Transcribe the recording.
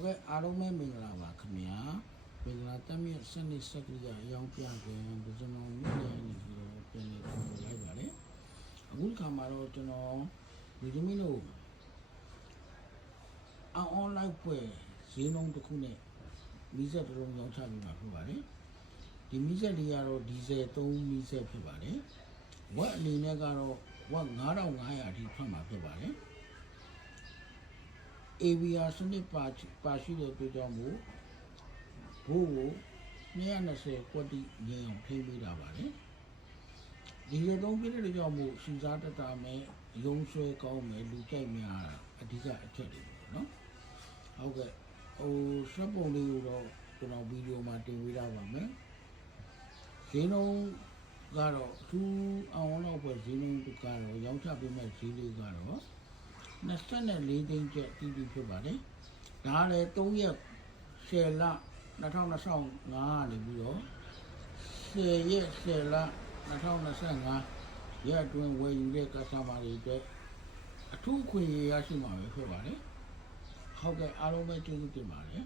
ဟုတ်ကဲ့အားလုံးပဲမင်္ဂလာပါခင်ဗျာမင်္ဂလာတက်မြတ်စနစ်စက်ကရိယာအယောင်ပြခြင်းဒီကျွန်တော်မြို့နယ်နေပြီးတော့ပြန်လည်ခေါ်လိုက်ပါတယ်အခုဒီခါမှာတော့ကျွန်တော်ဒီသမီးတို့အွန်လိုင်းပွဲဈေးနှုန်းတစ်ခုနဲ့မီးစက်တစ်လုံးရောင်းချပြီးမှာဖြစ်ပါတယ်ဒီမီးစက်တွေကတော့ဒီဇယ်3မီးစက်ဖြစ်ပါတယ်ဝက်အနေနဲ့ကတော့ဝက်9500အထိထွက်မှာဖြစ်ပါတယ် AVR စနစ်ပါရှိတဲ့အတွက်ကြောင့်မို့ဘိုးကို220ကွက်တိငင်းအောင်ထိပေးတာပါတယ်ဒီလိုသုံးပြတဲ့ကြောင့်မို့စီစားတတာမဲ့ရုံးဆွဲကောင်းမယ်လူကြိုက်များအဓိကအချက်တွေပေါ့နော်ဟုတ်ကဲ့စက်ပုံလေးကိုတော့ကျွန်တော်ဗီဒီယိုမှာတင်ပေးထားပါမယ်ဈေးနှုန်းကတော့သူအောင်လောက်ပဲဈေးနှုန်းကတော့ရောင်းချပေးမဲ့ဈေးလေးကတော့24သိန်းကျပ်တီးတီးဖြစ်ပါတယ်ဒါလည်း3ရက်10လ2025နေပြီးတော့10ရက်10လ2025ရက်အတွင်းဝယ်ယူတဲ့ကစတမာတွေအတွက်အထူးခွင့်ရရှိမှာပဲဖြစ်ပါတယ်ဟုတ်ကဲ့အားလုံးပဲကျေးဇူးတင်ပါတယ်